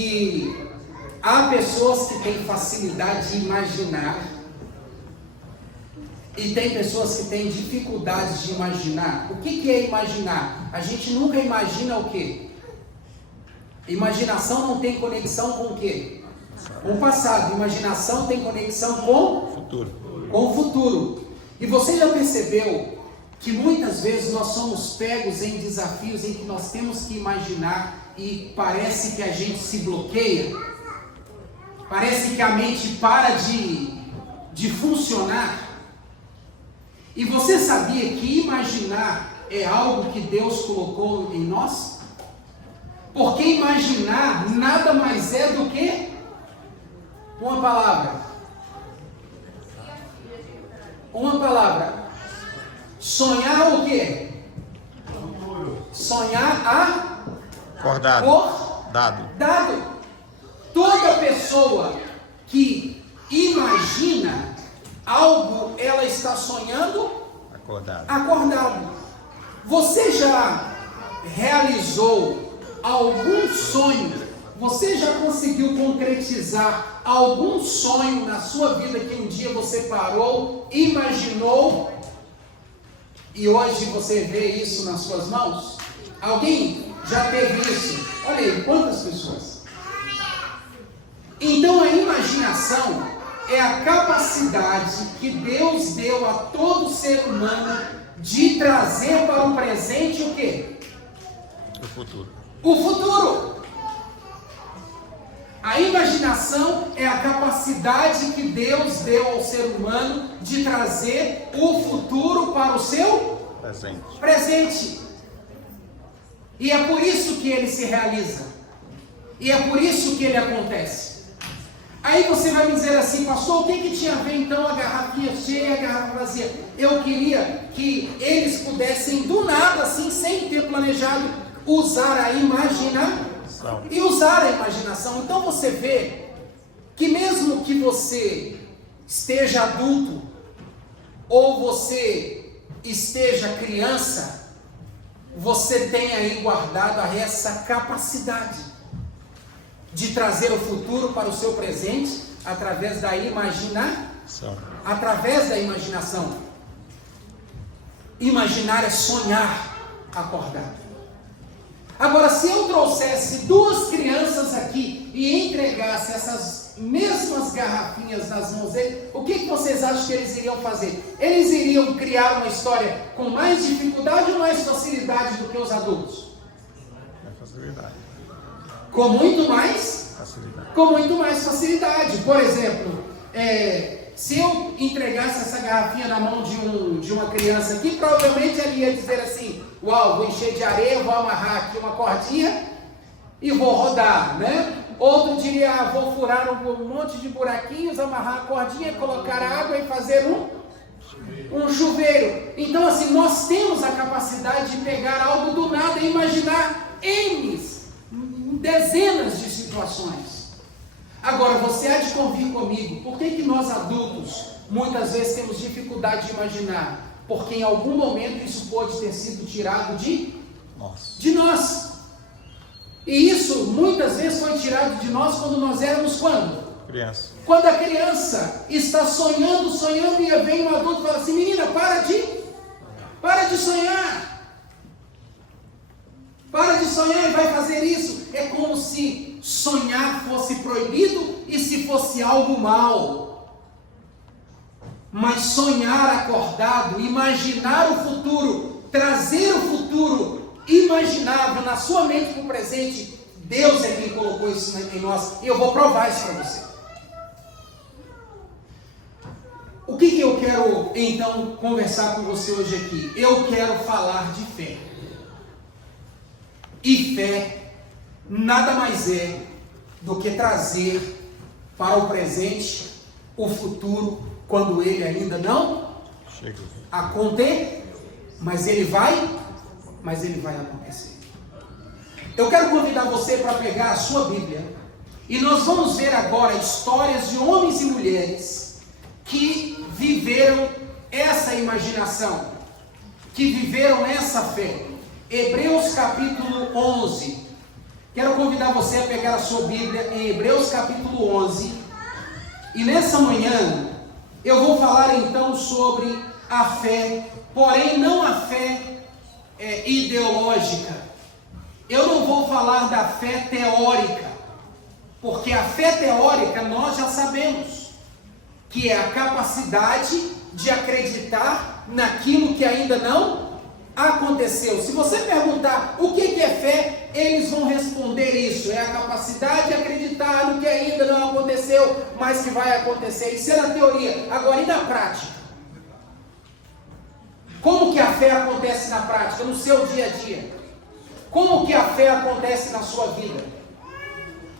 que há pessoas que têm facilidade de imaginar e tem pessoas que têm dificuldades de imaginar. O que é imaginar? A gente nunca imagina o quê? Imaginação não tem conexão com o quê? Com o passado. Imaginação tem conexão com futuro. Com o futuro. E você já percebeu que muitas vezes nós somos pegos em desafios em que nós temos que imaginar e parece que a gente se bloqueia? Parece que a mente para de funcionar? E você sabia que imaginar é algo que Deus colocou em nós? Porque imaginar nada mais é do que uma palavra. Uma palavra. Sonhar o quê? Sonhar acordado. Toda pessoa que imagina algo, ela está sonhando acordado. Você já realizou algum sonho? Você já conseguiu concretizar algum sonho na sua vida que um dia você parou, imaginou e hoje você vê isso nas suas mãos? Alguém já teve isso? Olha aí, quantas pessoas? Então a imaginação é a capacidade que Deus deu a todo ser humano de trazer para o presente o quê? O futuro. A imaginação é a capacidade que Deus deu ao ser humano de trazer o futuro para o seu presente. E é por isso que ele se realiza. E é por isso que ele acontece. Aí você vai me dizer assim, pastor, o que tinha a ver então a garrafinha cheia e a garrafa vazia? Eu queria que eles pudessem do nada, assim, sem ter planejado, usar a imaginação. E usar a imaginação. Então você vê que mesmo que você esteja adulto ou você esteja criança, você tem aí guardado essa capacidade de trazer o futuro para o seu presente através da imaginação. Imaginar é sonhar acordado. Agora, se eu trouxesse duas crianças aqui e entregasse essas mesmas garrafinhas nas mãos deles, o que vocês acham que eles iriam fazer? Eles iriam criar uma história com mais dificuldade ou mais facilidade do que os adultos? Facilidade. Com muito mais facilidade. Por exemplo, se eu entregasse essa garrafinha na mão de uma criança aqui, provavelmente ela ia dizer assim: uau, vou encher de areia, vou amarrar aqui uma cordinha e vou rodar, né? Outro diria: vou furar um monte de buraquinhos, amarrar a cordinha, colocar água e fazer um chuveiro. Então assim, nós temos a capacidade de pegar algo do nada e imaginar dezenas de situações. Agora, você há de convir comigo, por que nós adultos muitas vezes temos dificuldade de imaginar? Porque em algum momento isso pode ter sido tirado de nós. E isso muitas vezes foi tirado de nós quando nós éramos criança. Quando a criança está sonhando e vem um adulto e fala assim: menina, para de sonhar. Para de sonhar e vai fazer isso. É como se sonhar fosse proibido e se fosse algo mal. Mas sonhar acordado, imaginar o futuro, trazer o futuro imaginável na sua mente para o presente, Deus é quem colocou isso em nós. E eu vou provar isso para você. O que eu quero então conversar com você hoje aqui? Eu quero falar de fé. E fé nada mais é do que trazer para o presente o futuro quando ele ainda não acontecer, mas ele vai acontecer. Eu quero convidar você para pegar a sua Bíblia e nós vamos ver agora histórias de homens e mulheres que viveram essa imaginação, que viveram essa fé. Hebreus capítulo 11, Quero convidar você a pegar a sua Bíblia em Hebreus capítulo 11. E nessa manhã eu vou falar então sobre a fé, porém não a fé ideológica. Eu não vou falar da fé teórica, porque a fé teórica nós já sabemos, que é a capacidade de acreditar naquilo que ainda não aconteceu. Se você perguntar o que é fé, eles vão responder isso: é a capacidade de acreditar no que ainda não aconteceu, mas que vai acontecer. Isso é na teoria. Agora, e na prática? Como que a fé acontece na prática, no seu dia a dia? Como que a fé acontece na sua vida?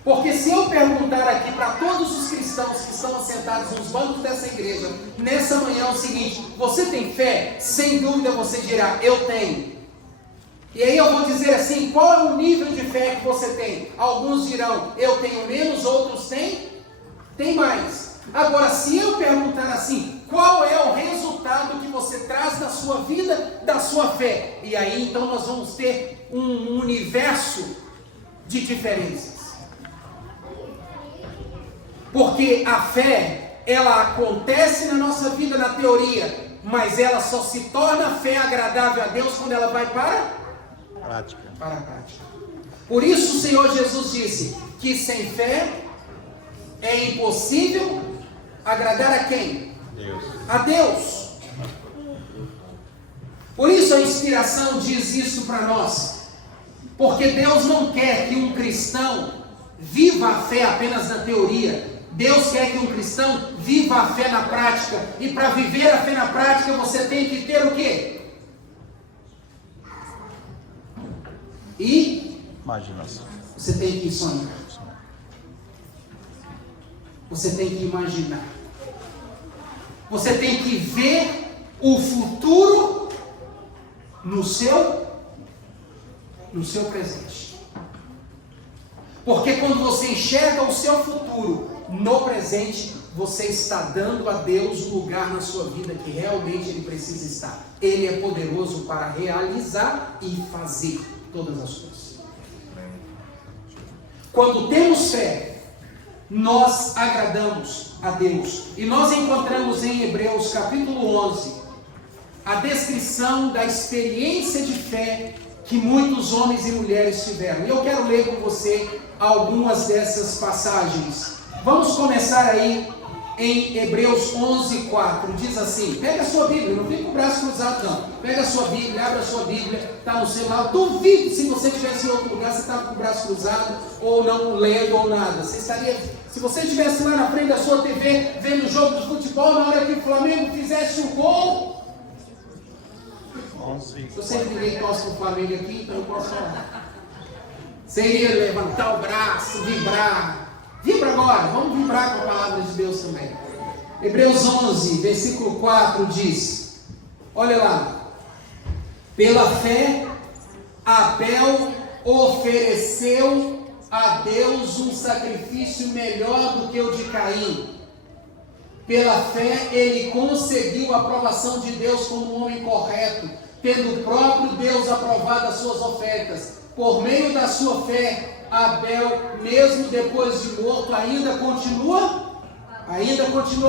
Porque se eu perguntar aqui para todos os cristãos que estão assentados nos bancos dessa igreja, nessa manhã é o seguinte: você tem fé? Sem dúvida você dirá, eu tenho. E aí eu vou dizer assim, qual é o nível de fé que você tem? Alguns dirão, eu tenho menos, outros tem mais. Agora, se eu perguntar assim, qual é o resultado que você traz da sua vida, da sua fé? E aí então nós vamos ter um universo de diferenças. Porque a fé, ela acontece na nossa vida na teoria, mas ela só se torna fé agradável a Deus quando ela vai para a prática. Por isso o Senhor Jesus disse que sem fé é impossível agradar a quem? Deus. A Deus. Por isso a inspiração diz isso para nós. Porque Deus não quer que um cristão viva a fé apenas na teoria. Deus quer que um cristão viva a fé na prática. E para viver a fé na prática, você tem que ter o quê? Imaginação. Você tem que sonhar. Você tem que imaginar. Você tem que ver o futuro no seu presente. Porque quando você enxerga o seu futuro no presente, você está dando a Deus o lugar na sua vida que realmente Ele precisa estar. Ele é poderoso para realizar e fazer todas as coisas. Quando temos fé, nós agradamos a Deus. E nós encontramos em Hebreus capítulo 11 a descrição da experiência de fé que muitos homens e mulheres tiveram. E eu quero ler com você algumas dessas passagens. Vamos começar aí em Hebreus 11:4. Diz assim, pega a sua Bíblia, não fica com o braço cruzado não. Pega a sua Bíblia, abre a sua Bíblia, está no celular. Duvido se você estivesse em outro lugar, você estava com o braço cruzado, ou não lendo, ou nada. Você estaria, se você estivesse lá na frente da sua TV, vendo o jogo de futebol, na hora que o Flamengo fizesse um gol. Eu sei que ninguém torce para o Flamengo aqui, então eu posso falar. Você iria levantar o braço, vibrar. Vibra agora, vamos vibrar com a palavra de Deus também. Hebreus 11, versículo 4 diz, olha lá: pela fé, Abel ofereceu a Deus um sacrifício melhor do que o de Caim. Pela fé, ele conseguiu a aprovação de Deus como um homem correto, tendo o próprio Deus aprovado as suas ofertas. Por meio da sua fé, Abel, mesmo depois de morto, ainda continua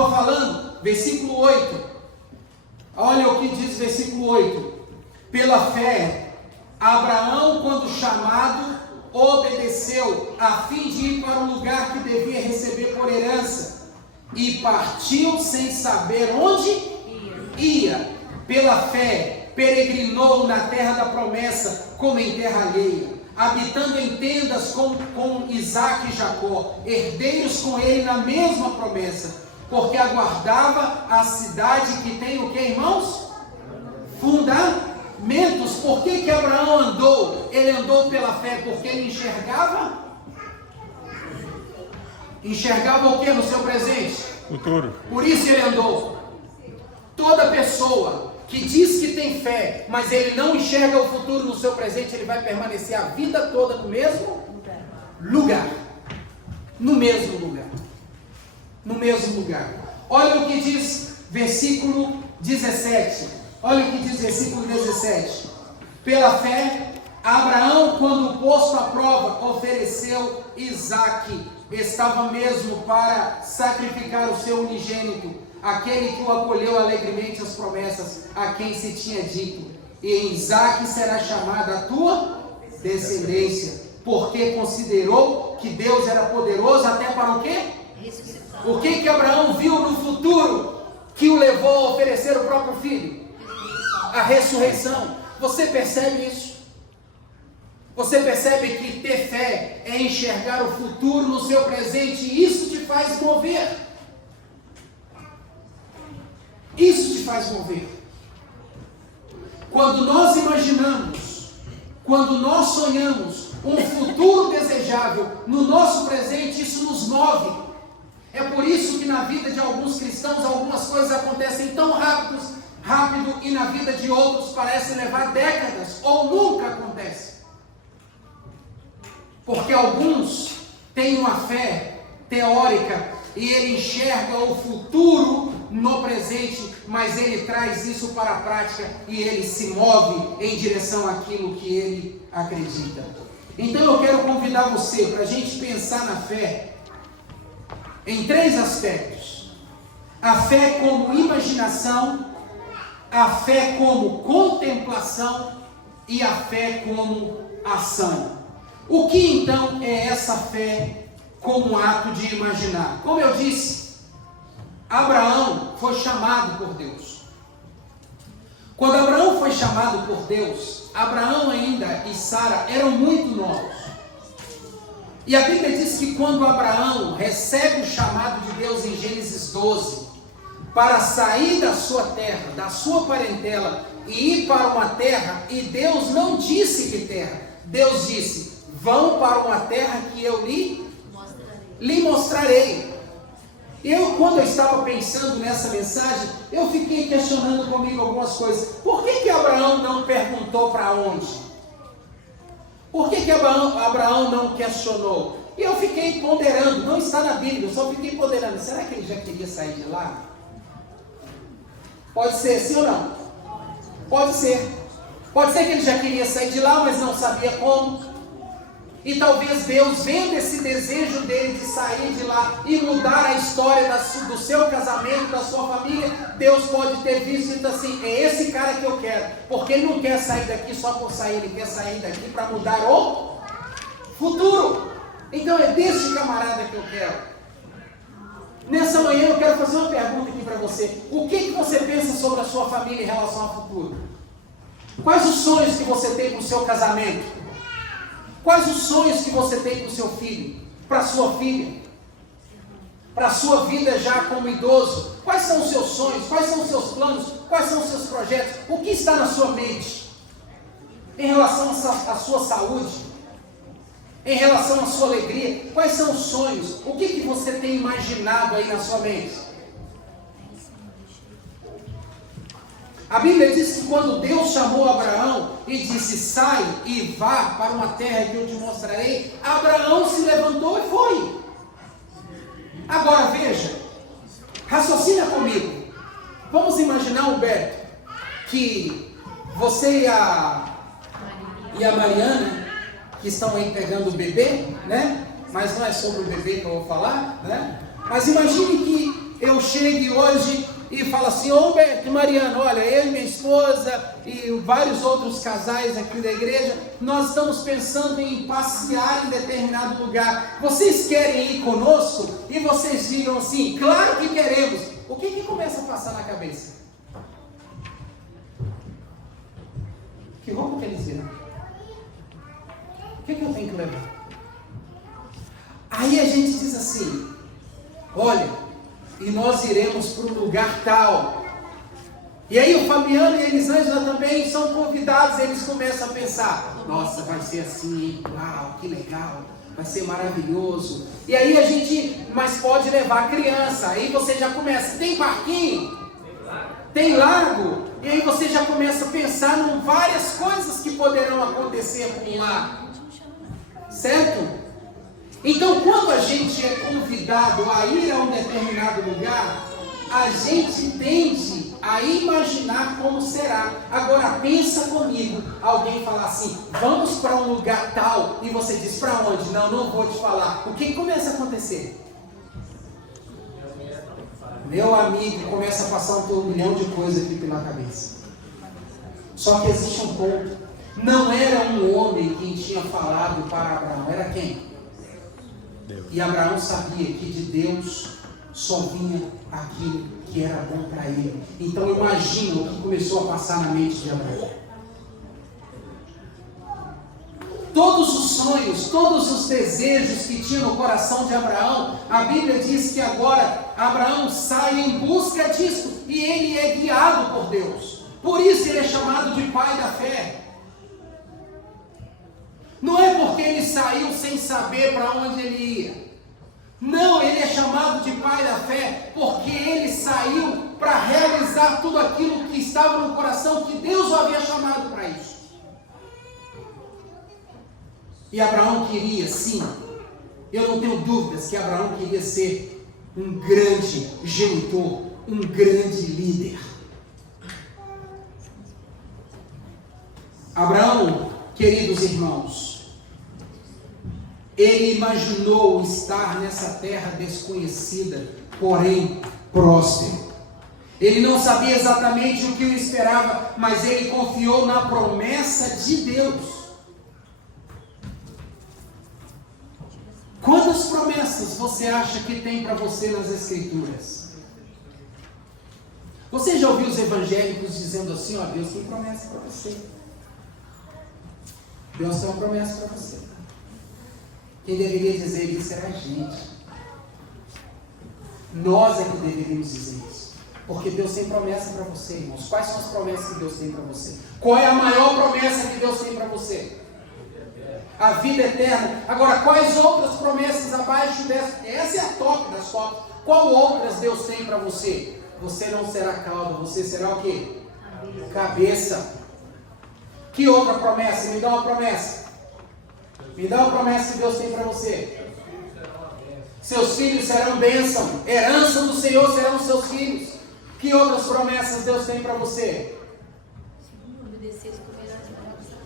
falando. Versículo 8. Olha o que diz versículo 8. Pela fé, Abraão, quando chamado, obedeceu, a fim de ir para o lugar que devia receber por herança, e partiu sem saber onde ia. Pela fé, peregrinou na terra da promessa, como em terra alheia, habitando em tendas com Isaque e Jacó, herdeiros com ele na mesma promessa, porque aguardava a cidade que tem o que, irmãos? Fundamentos. Por que Abraão andou? Ele andou pela fé porque ele enxergava o que no seu presente? Futuro. Por isso ele andou. Toda pessoa que diz que tem fé, mas ele não enxerga o futuro no seu presente, ele vai permanecer a vida toda no mesmo lugar. No mesmo lugar. No mesmo lugar. Olha o que diz versículo 17. Olha o que diz versículo 17. Pela fé, Abraão, quando posto à prova, ofereceu Isaque. Estava mesmo para sacrificar o seu unigênito, aquele que o acolheu alegremente as promessas, a quem se tinha dito: e em Isaque será chamada a tua descendência, porque considerou que Deus era poderoso até para o quê? O que Abraão viu no futuro que o levou a oferecer o próprio filho? A ressurreição. Você percebe isso? Você percebe que ter fé é enxergar o futuro no seu presente, e isso te faz mover. Isso te faz mover. Quando nós imaginamos, quando nós sonhamos um futuro desejável no nosso presente, isso nos move. É por isso que na vida de alguns cristãos algumas coisas acontecem tão rápido, e na vida de outros parece levar décadas ou nunca acontece. Porque alguns têm uma fé teórica e ele enxerga o futuro no presente, mas ele traz isso para a prática e ele se move em direção àquilo que ele acredita. Então eu quero convidar você para a gente pensar na fé em 3 aspectos: a fé como imaginação, a fé como contemplação e a fé como ação. O que então é essa fé como ato de imaginar? Como eu disse, Abraão foi chamado por Deus. Quando Abraão foi chamado por Deus, Abraão ainda e Sara eram muito novos. E a Bíblia diz que quando Abraão recebe o chamado de Deus em Gênesis 12, para sair da sua terra, da sua parentela, e ir para uma terra, e Deus não disse que terra, Deus disse: vão para uma terra que eu lhe mostrarei. Quando eu estava pensando nessa mensagem, eu fiquei questionando comigo algumas coisas. Por que Abraão não perguntou para onde? Por que Abraão não questionou? E eu fiquei ponderando, não está na Bíblia, eu só fiquei ponderando. Será que ele já queria sair de lá? Pode ser, sim ou não? Pode ser. Pode ser que ele já queria sair de lá, mas não sabia como. E talvez Deus, vendo esse desejo dele de sair de lá e mudar a história do seu casamento, da sua família, Deus pode ter visto e dito assim: é esse cara que eu quero, porque ele não quer sair daqui só por sair, ele quer sair daqui para mudar o futuro. Então é desse camarada que eu quero. Nessa manhã eu quero fazer uma pergunta aqui para você: o que você pensa sobre a sua família em relação ao futuro? Quais os sonhos que você tem para o seu casamento? Quais os sonhos que você tem para o seu filho, para a sua filha, para a sua vida já como idoso? Quais são os seus sonhos? Quais são os seus planos? Quais são os seus projetos? O que está na sua mente? Em relação à sua saúde? Em relação à sua alegria? Quais são os sonhos? O que você tem imaginado aí na sua mente? A Bíblia diz que quando Deus chamou Abraão e disse: sai e vá para uma terra que eu te mostrarei, Abraão se levantou e foi. Agora veja, raciocina comigo. Vamos imaginar, Humberto, que você e a Mariana, que estão aí pegando o bebê, né? Mas não é sobre o bebê que eu vou falar, né? Mas imagine que eu chegue hoje e fala assim: ô Humberto e Mariana, olha, eu e minha esposa e vários outros casais aqui da igreja, nós estamos pensando em passear em determinado lugar. Vocês querem ir conosco? E vocês digam assim: claro que queremos. O que começa a passar na cabeça? Que roupa que eles viram? O que eu tenho que levar? Aí a gente diz assim: olha, e nós iremos para um lugar tal. E aí o Fabiano e a Elisângela também são convidados. Eles começam a pensar: nossa, vai ser assim, hein? Uau, que legal, vai ser maravilhoso. E aí a gente, mas pode levar criança. Aí você já começa: tem parquinho? Tem lago? E aí você já começa a pensar em várias coisas que poderão acontecer por lá. Certo? Então, quando a gente é convidado a ir a um determinado lugar, a gente tende a imaginar como será. Agora pensa comigo, alguém falar assim, vamos para um lugar tal, e você diz, para onde? Não vou te falar. O que começa a acontecer? Meu amigo, começa a passar um turbilhão de coisas aqui pela cabeça. Só que existe um ponto. Não era um homem quem tinha falado para Abraão, era quem? Deus. E Abraão sabia que de Deus só vinha aquilo que era bom para ele. Então imagina o que começou a passar na mente de Abraão. Todos os sonhos, todos os desejos que tinha no coração de Abraão, a Bíblia diz que agora Abraão sai em busca disso e ele é guiado por Deus. Por isso ele é chamado de pai da fé. Não é porque ele saiu sem saber para onde ele ia. Não, ele é chamado de pai da fé porque ele saiu para realizar tudo aquilo que estava no coração, que Deus o havia chamado para isso. E Abraão queria, sim, eu não tenho dúvidas que Abraão queria ser um grande genitor, um grande líder. Abraão, queridos irmãos, ele imaginou estar nessa terra desconhecida, porém próspera. Ele não sabia exatamente o que o esperava, mas ele confiou na promessa de Deus. Quantas promessas você acha que tem para você nas Escrituras? Você já ouviu os evangélicos dizendo assim, ó, Deus tem promessa para você. Deus tem uma promessa para você. Quem deveria dizer isso era a gente. Nós é que deveríamos dizer isso. Porque Deus tem promessa para você, irmãos. Quais são as promessas que Deus tem para você? Qual é a maior promessa que Deus tem para você? A vida eterna. Agora, quais outras promessas abaixo dessa? Essa é a top das tops. Qual outras Deus tem para você? Você não será cauda, você será o quê? Cabeça. Que outra promessa? Me dá uma promessa. Me dá uma promessa que Deus tem para você. Seus filhos serão bênção. Herança do Senhor serão seus filhos. Que outras promessas Deus tem para você?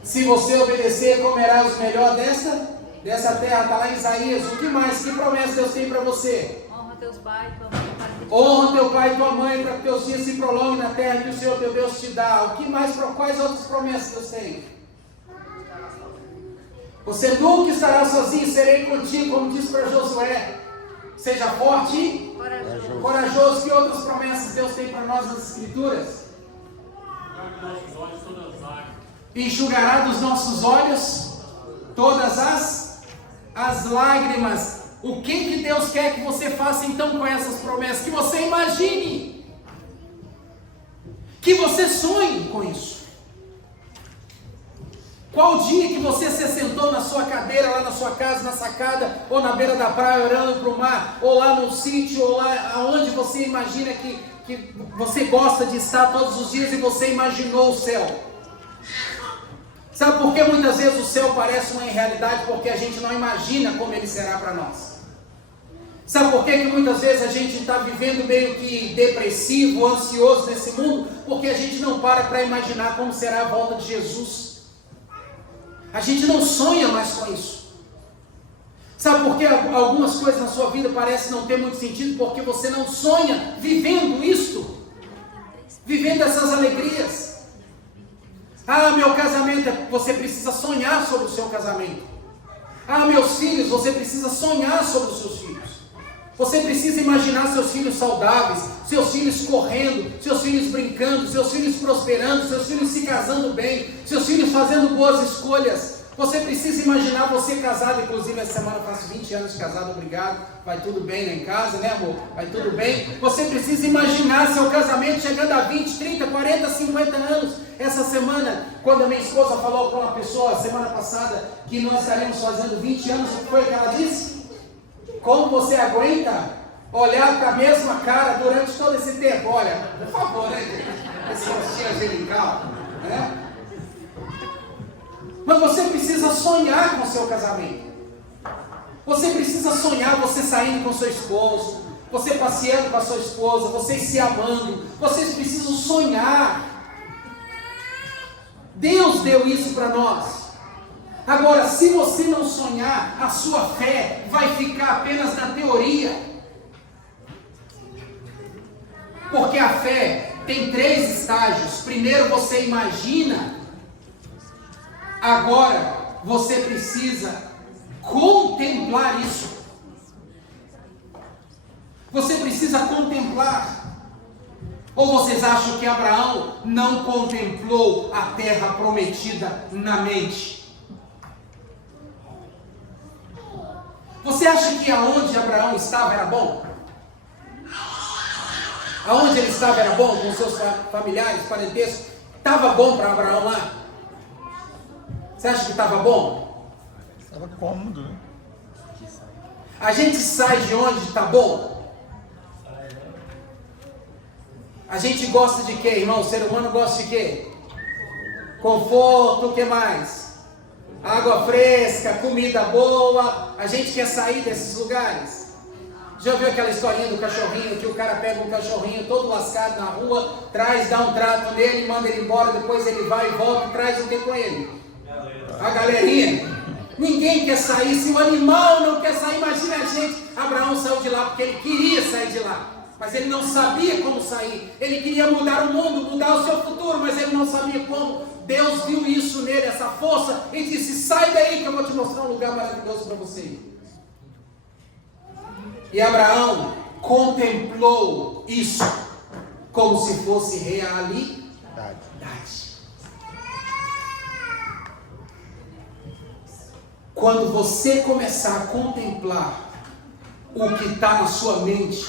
Se você obedecer, comerás o melhor dessa terra. Está lá em Isaías. O que mais? Que promessa Deus tem para você? Honra teus pais e tua mãe. Honra teu pai e tua mãe para que teus dias se prolonguem na terra que o Senhor teu Deus te dá. O que mais? Quais outras promessas Deus tem? Você nunca estará sozinho, serei contigo, como diz para Josué. Seja forte e corajoso. Que outras promessas Deus tem para nós nas Escrituras? Enxugará dos nossos olhos todas as lágrimas. O que Deus quer que você faça então com essas promessas? Que você imagine. Que você sonhe com isso. Qual dia que você se sentou na sua cadeira, lá na sua casa, na sacada, ou na beira da praia, olhando para o mar, ou lá no sítio, ou lá aonde você imagina que você gosta de estar todos os dias e você imaginou o céu? Sabe por que muitas vezes o céu parece uma irrealidade? Porque a gente não imagina como ele será para nós. Sabe por que muitas vezes a gente está vivendo meio que depressivo, ansioso nesse mundo? Porque a gente não para imaginar como será a volta de Jesus. A gente não sonha mais com isso. Sabe por que algumas coisas na sua vida parecem não ter muito sentido? Porque você não sonha vivendo isto, vivendo essas alegrias. Ah, meu casamento, você precisa sonhar sobre o seu casamento. Ah, meus filhos, você precisa sonhar sobre os seus filhos. Você precisa imaginar seus filhos saudáveis, seus filhos correndo, seus filhos brincando, seus filhos prosperando, seus filhos se casando bem, seus filhos fazendo boas escolhas. Você precisa imaginar você casado. Inclusive essa semana eu faço 20 anos de casado, obrigado. Vai tudo bem lá em casa, né, amor? Vai tudo bem. Você precisa imaginar seu casamento chegando a 20, 30, 40, 50 anos. Essa semana, quando a minha esposa falou com uma pessoa, semana passada, que nós estaremos fazendo 20 anos, o que foi que ela disse? Como você aguenta olhar para a mesma cara durante todo esse tempo? Olha, por favor, né, gente? Esse rostinho angelical, né? Mas você precisa sonhar com o seu casamento. Você precisa sonhar você saindo com seu esposo. você passeando com a sua esposa, vocês se amando, vocês precisam sonhar. Deus deu isso para nós. Agora, se você não sonhar, a sua fé vai ficar apenas na teoria. Porque a fé tem 3 estágios. Primeiro você imagina. Agora você precisa contemplar isso. Você precisa contemplar. Ou vocês acham que Abraão não contemplou a terra prometida na mente? Você acha que aonde Abraão estava era bom? Aonde ele estava era bom, com seus familiares, parentescos? Estava bom para Abraão lá? Você acha que estava bom? Estava cômodo, né? A gente sai de onde está bom? A gente gosta de quê, irmão? O ser humano gosta de quê? Conforto, o que mais? Água fresca, comida boa. A gente quer sair desses lugares. Já viu aquela historinha do cachorrinho, que o cara pega um cachorrinho todo lascado na rua, traz, dá um trato nele, manda ele embora, depois ele vai e volta e traz o que com ele? A galerinha. Ninguém quer sair. Se o animal não quer sair, imagina a gente. Abraão saiu de lá porque ele queria sair de lá, mas ele não sabia como sair. Ele queria mudar o mundo, mudar o seu futuro, mas ele não sabia como. Deus viu isso nele, essa força, e disse: sai daí que eu vou te mostrar um lugar maravilhoso para você ir. E Abraão contemplou isso como se fosse realidade. Quando você começar a contemplar o que está na sua mente,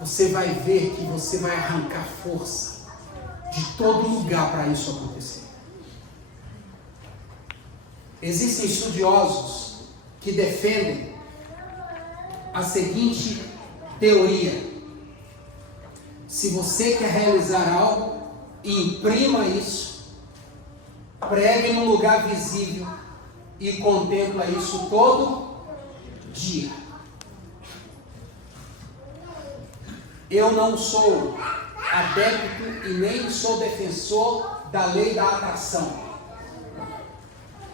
você vai ver que você vai arrancar força de todo lugar para isso acontecer. Existem estudiosos que defendem a seguinte teoria: se você quer realizar algo, imprima isso, pregue num lugar visível e contempla isso todo dia. Eu não sou adepto e nem sou defensor da lei da atração,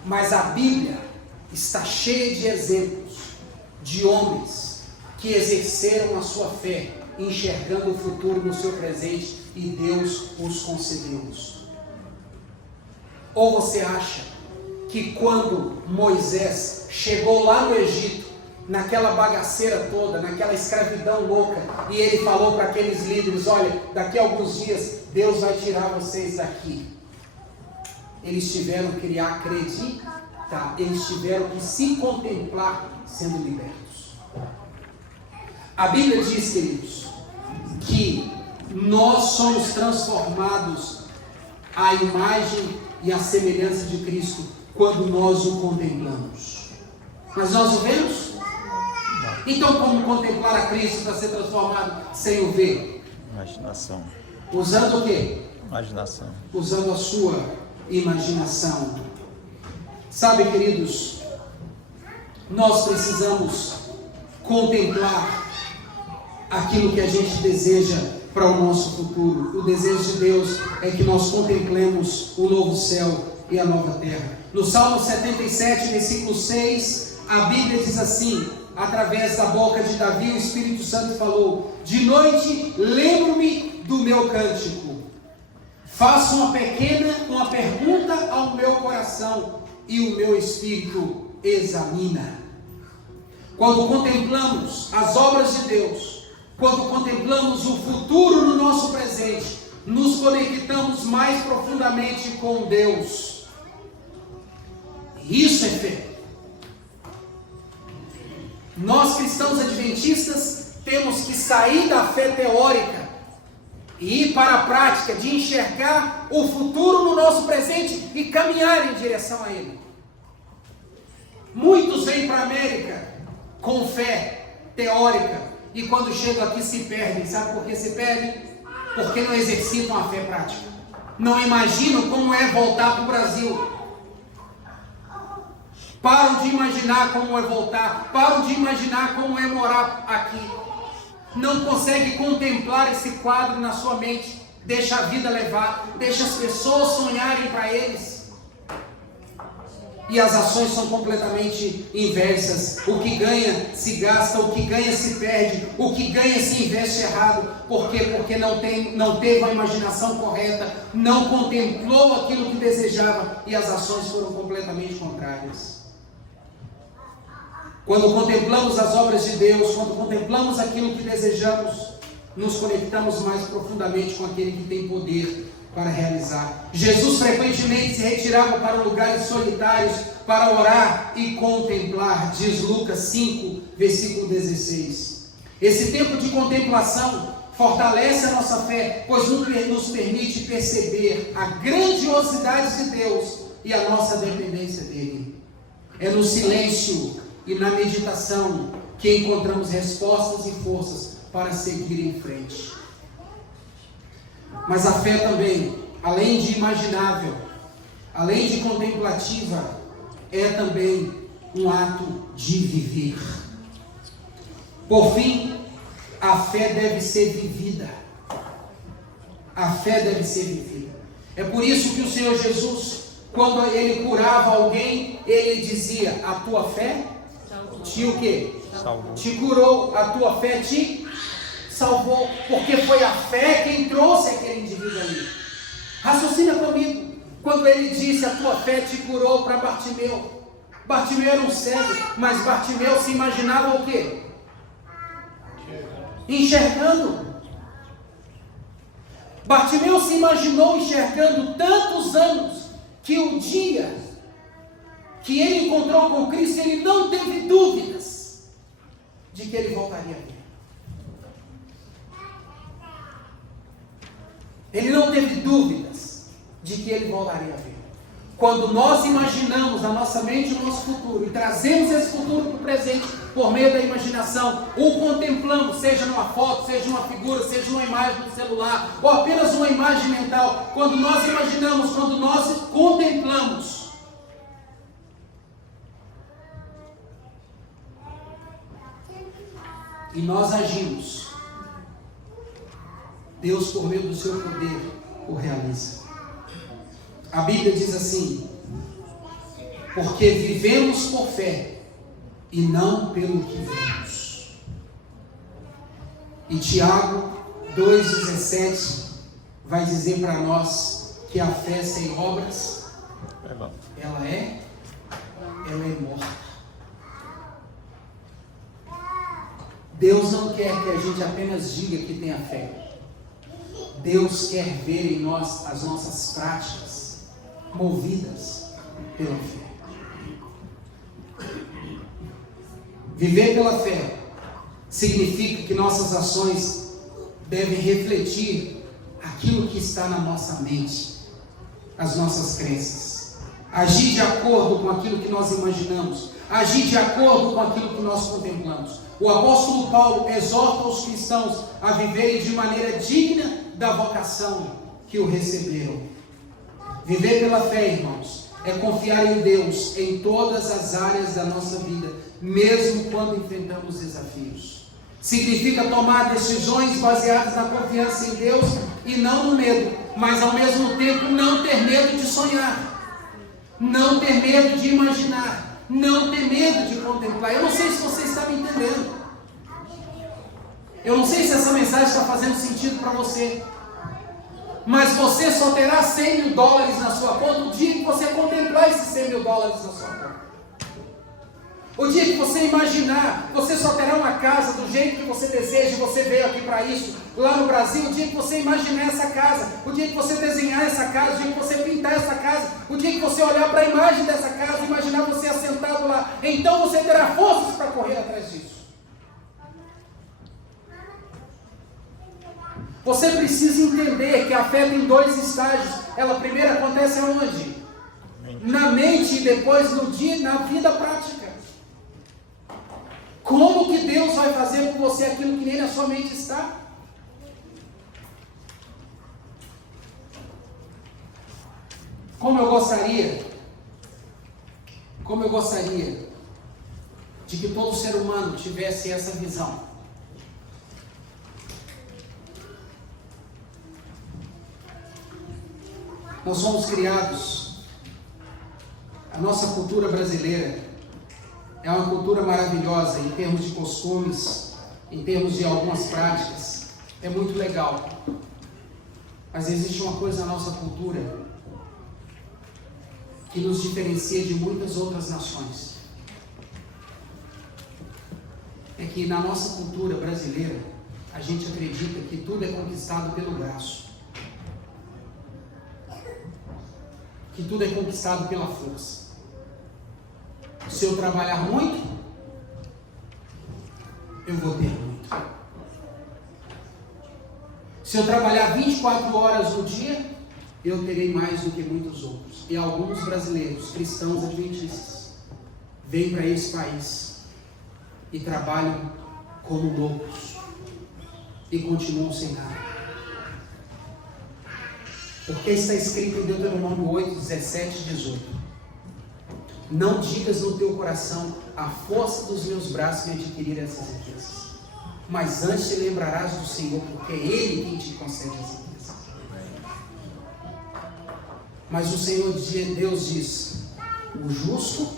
mas a Bíblia está cheia de exemplos de homens que exerceram a sua fé, enxergando o futuro no seu presente, e Deus os concedeu. Ou você acha que quando Moisés chegou lá no Egito, naquela bagaceira toda, naquela escravidão louca, e ele falou para aqueles líderes: olha, daqui a alguns dias Deus vai tirar vocês daqui. Eles tiveram que acreditar, eles tiveram que se contemplar sendo libertos. A Bíblia diz, queridos, que nós somos transformados à imagem e à semelhança de Cristo quando nós o contemplamos. Mas nós o vemos? Então, como contemplar a Cristo para ser transformado sem o ver? Imaginação. Usando o quê? Imaginação. Usando a sua imaginação. Sabe, queridos, nós precisamos contemplar aquilo que a gente deseja para o nosso futuro. O desejo de Deus é que nós contemplemos o novo céu e a nova terra. No Salmo 77, versículo 6, a Bíblia diz assim, através da boca de Davi, o Espírito Santo falou: de noite lembro-me do meu cântico, faço uma pergunta ao meu coração, e o meu espírito examina. Quando contemplamos as obras de Deus, quando contemplamos o futuro no nosso presente, nos conectamos mais profundamente com Deus. Isso é fé. Nós, cristãos adventistas, temos que sair da fé teórica e ir para a prática de enxergar o futuro no nosso presente e caminhar em direção a ele. Muitos vêm para a América com fé teórica e quando chegam aqui se perdem. Sabe por que se perdem? Porque não exercitam a fé prática. Não imaginam como é voltar para o Brasil. param de imaginar como é voltar, param de imaginar como é morar aqui. Não consegue contemplar esse quadro na sua mente, deixa a vida levar, deixa as pessoas sonharem para eles. E as ações são completamente inversas. O que ganha se gasta, o que ganha se perde, o que ganha se investe errado. Por quê? Porque não teve a imaginação correta, não contemplou aquilo que desejava e as ações foram completamente contrárias. Quando contemplamos as obras de Deus, quando contemplamos aquilo que desejamos, nos conectamos mais profundamente com aquele que tem poder para realizar. Jesus frequentemente se retirava para lugares solitários para orar e contemplar, diz Lucas 5, versículo 16. Esse tempo de contemplação fortalece a nossa fé, pois nos permite perceber a grandiosidade de Deus e a nossa dependência dele. É no silêncio e na meditação que encontramos respostas e forças para seguir em frente. Mas a fé também, além de imaginável, além de contemplativa, é também um ato de viver. Por fim, a fé deve ser vivida. A fé deve ser vivida. É por isso que o Senhor Jesus, quando ele curava alguém, ele dizia: a tua fé te o quê? Salvou. Te curou, a tua fé te salvou, porque foi a fé quem trouxe aquele indivíduo ali. Raciocina comigo, quando ele disse: a tua fé te curou, para Bartimeu. Bartimeu era um cego, mas Bartimeu se imaginava o quê? Enxergando. Bartimeu se imaginou enxergando tantos anos, que o dia que ele encontrou com Cristo, ele não teve dúvidas de que ele voltaria a ver. Ele não teve dúvidas de que ele voltaria a ver. Quando nós imaginamos na nossa mente o nosso futuro e trazemos esse futuro para o presente por meio da imaginação, o contemplamos, seja numa foto, seja numa figura, seja numa imagem no celular, ou apenas uma imagem mental, quando nós imaginamos, quando nós contemplamos, e nós agimos, Deus, por meio do seu poder, o realiza. A Bíblia diz assim: porque vivemos por fé e não pelo que vemos. E Tiago 2,17 vai dizer para nós que a fé sem obras, ela é morta. Deus não quer que a gente apenas diga que tem a fé. Deus quer ver em nós as nossas práticas movidas pela fé. Viver pela fé significa que nossas ações devem refletir aquilo que está na nossa mente, as nossas crenças. Agir de acordo com aquilo que nós imaginamos, agir de acordo com aquilo que nós contemplamos. O apóstolo Paulo exorta os cristãos a viverem de maneira digna da vocação que o receberam. Viver pela fé, irmãos, é confiar em Deus em todas as áreas da nossa vida, mesmo quando enfrentamos desafios. Significa tomar decisões baseadas na confiança em Deus e não no medo, mas ao mesmo tempo não ter medo de sonhar, não ter medo de imaginar, não ter medo de contemplar. Eu não sei se você está me entendendo. Eu não sei se essa mensagem está fazendo sentido para você. Mas você só terá $100 mil na sua conta o dia que você contemplar esses $100 mil na sua conta. O dia que você imaginar, você só terá uma casa do jeito que você deseja, e você veio aqui para isso, lá no Brasil. O dia que você imaginar essa casa, o dia que você desenhar essa casa, o dia que você pintar essa casa, o dia que você olhar para a imagem dessa casa, imaginar você assentado lá, então você terá forças para correr atrás disso. Você precisa entender que a fé tem 2 estágios. Ela primeiro acontece aonde? Na mente, e depois no dia, na vida prática. Como que Deus vai fazer com você aquilo que nem na sua mente está? Como eu eu gostaria de que todo ser humano tivesse essa visão. Nós somos criados, a nossa cultura brasileira é uma cultura maravilhosa em termos de costumes, em termos de algumas práticas, é muito legal. Mas existe uma coisa na nossa cultura que nos diferencia de muitas outras nações. É que na nossa cultura brasileira, a gente acredita que tudo é conquistado pelo braço. Que tudo é conquistado pela força. Se eu trabalhar muito, eu vou ter muito. Se eu trabalhar 24 horas no dia, eu terei mais do que muitos outros. E alguns brasileiros, cristãos adventistas, vêm para esse país e trabalham como loucos e continuam sem nada. Porque está escrito em Deuteronômio 8, 17 e 18: não digas no teu coração, a força dos meus braços me adquirir essas riquezas, mas antes te lembrarás do Senhor, porque é Ele quem te concede as riquezas. Mas o Senhor Deus diz: o justo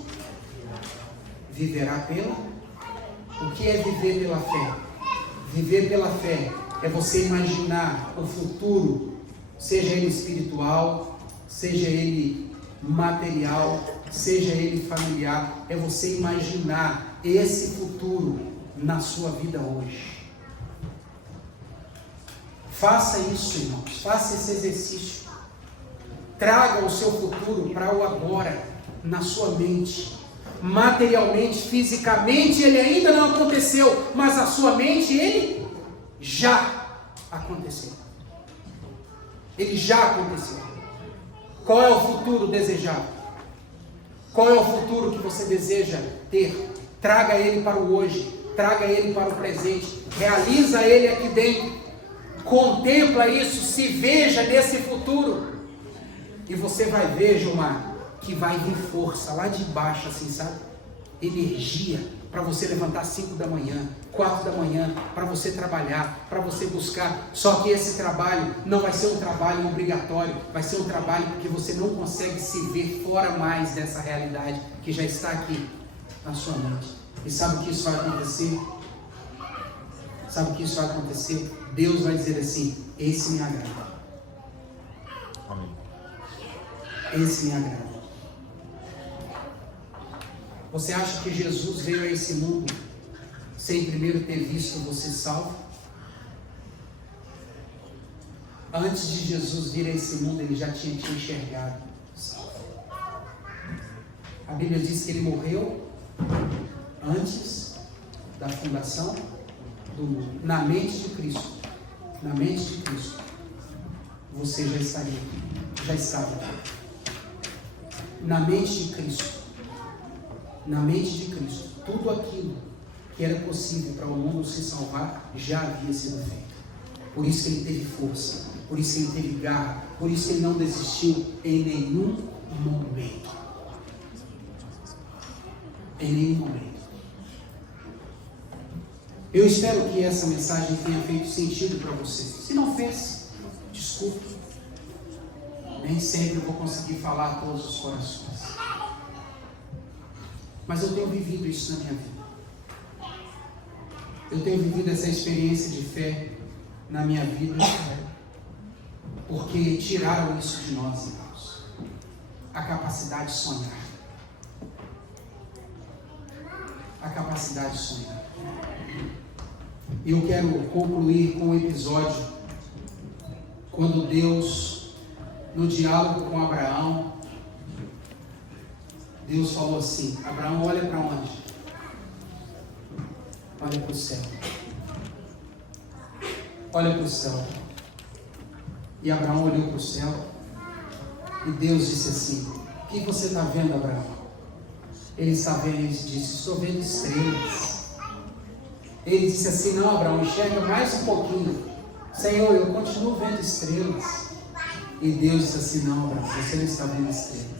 viverá pela... O que é viver pela fé? Viver pela fé é você imaginar o futuro, seja ele espiritual, seja ele material, seja ele familiar, é você imaginar esse futuro na sua vida hoje. Faça isso, irmãos, faça esse exercício. Traga o seu futuro para o agora, na sua mente. Materialmente, fisicamente, ele ainda não aconteceu, mas a sua mente, ele já aconteceu. Ele já aconteceu. Qual é o futuro desejado? Qual é o futuro que você deseja ter? Traga ele para o hoje, traga ele para o presente, realiza ele aqui dentro, contempla isso, se veja nesse futuro, e você vai ver, Gilmar, que vai vir força lá de baixo, assim, sabe? Energia para você levantar 5 da manhã, 4 da manhã, para você trabalhar, para você buscar. Só que esse trabalho não vai ser um trabalho obrigatório, vai ser um trabalho porque você não consegue se ver fora mais dessa realidade que já está aqui na sua mente. E sabe o que isso vai acontecer? Sabe o que isso vai acontecer? Deus vai dizer assim: esse me agrada. Amém. Esse me agrada. Você acha que Jesus veio a esse mundo sem primeiro ter visto você salvo? Antes de Jesus vir a esse mundo, ele já tinha te enxergado salvo. A Bíblia diz que ele morreu antes da fundação do mundo. Na mente de Cristo, na mente de Cristo, você já estaria aqui, já estava aqui. Na mente de Cristo, na mente de Cristo, tudo aquilo que era possível para o mundo se salvar já havia sido feito. Por isso que ele teve força, por isso que ele teve garra, por isso que ele não desistiu em nenhum momento. Em nenhum momento. Eu espero que essa mensagem tenha feito sentido para você. Se não fez, desculpe. Nem sempre eu vou conseguir falar a todos os corações. Mas eu tenho vivido isso na minha vida. Eu tenho vivido essa experiência de fé na minha vida, porque tiraram isso de nós, irmãos. A capacidade de sonhar. A capacidade de sonhar. E eu quero concluir com um episódio quando Deus, no diálogo com Abraão, Deus falou assim: Abraão, olha para onde? Olha para o céu. Olha para o céu. E Abraão olhou para o céu e Deus disse assim: o que você está vendo, Abraão? Ele está vendo, ele disse: estou vendo estrelas. Ele disse assim: não, Abraão, enxerga mais um pouquinho. Senhor, eu continuo vendo estrelas. E Deus disse assim: não, Abraão, você não está vendo estrelas.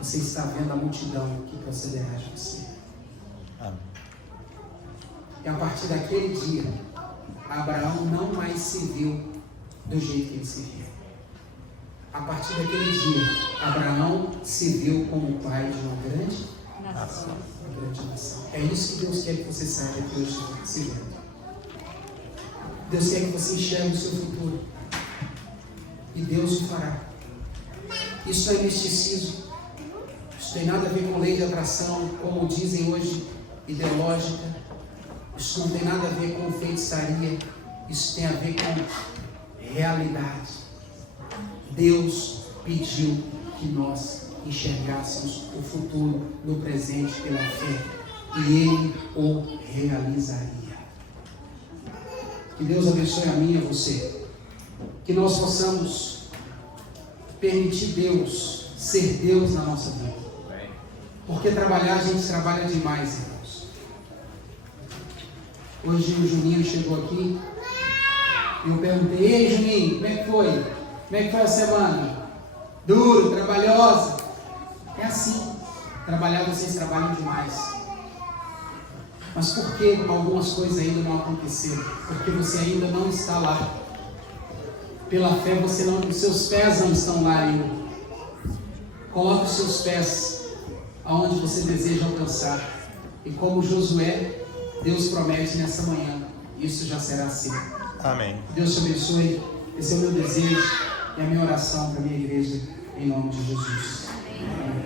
você está vendo a multidão que procederá de você. Amém. E a partir daquele dia, Abraão não mais se viu do jeito que ele se via. A partir daquele dia, Abraão se viu como pai de uma grande nação. É isso que Deus quer que você saiba que hoje se vendo. Deus quer que você enxergue o seu futuro. E Deus o fará. Isso não é misticismo. Isso tem nada a ver com lei de atração, como dizem hoje, ideológica. Isso não tem nada a ver com feitiçaria. Isso tem a ver com realidade. Deus pediu que nós enxergássemos o futuro no presente pela fé. E Ele o realizaria. Que Deus abençoe a mim e a você. Que nós possamos permitir Deus ser Deus na nossa vida. Porque trabalhar, a gente trabalha demais, irmãos. Hoje o Juninho chegou aqui. Eu perguntei: ei, Juninho, como é que foi? Como é que foi a semana? Duro, trabalhosa. É assim. Trabalhar, vocês trabalham demais. Mas por que algumas coisas ainda não aconteceram? Porque você ainda não está lá. Pela fé, você não, os seus pés não estão lá ainda. Coloque os seus pés aonde você deseja alcançar. E como Josué, Deus promete nessa manhã, isso já será assim. Amém. Deus te abençoe. Esse é o meu desejo e a minha oração para a minha igreja, em nome de Jesus. Amém.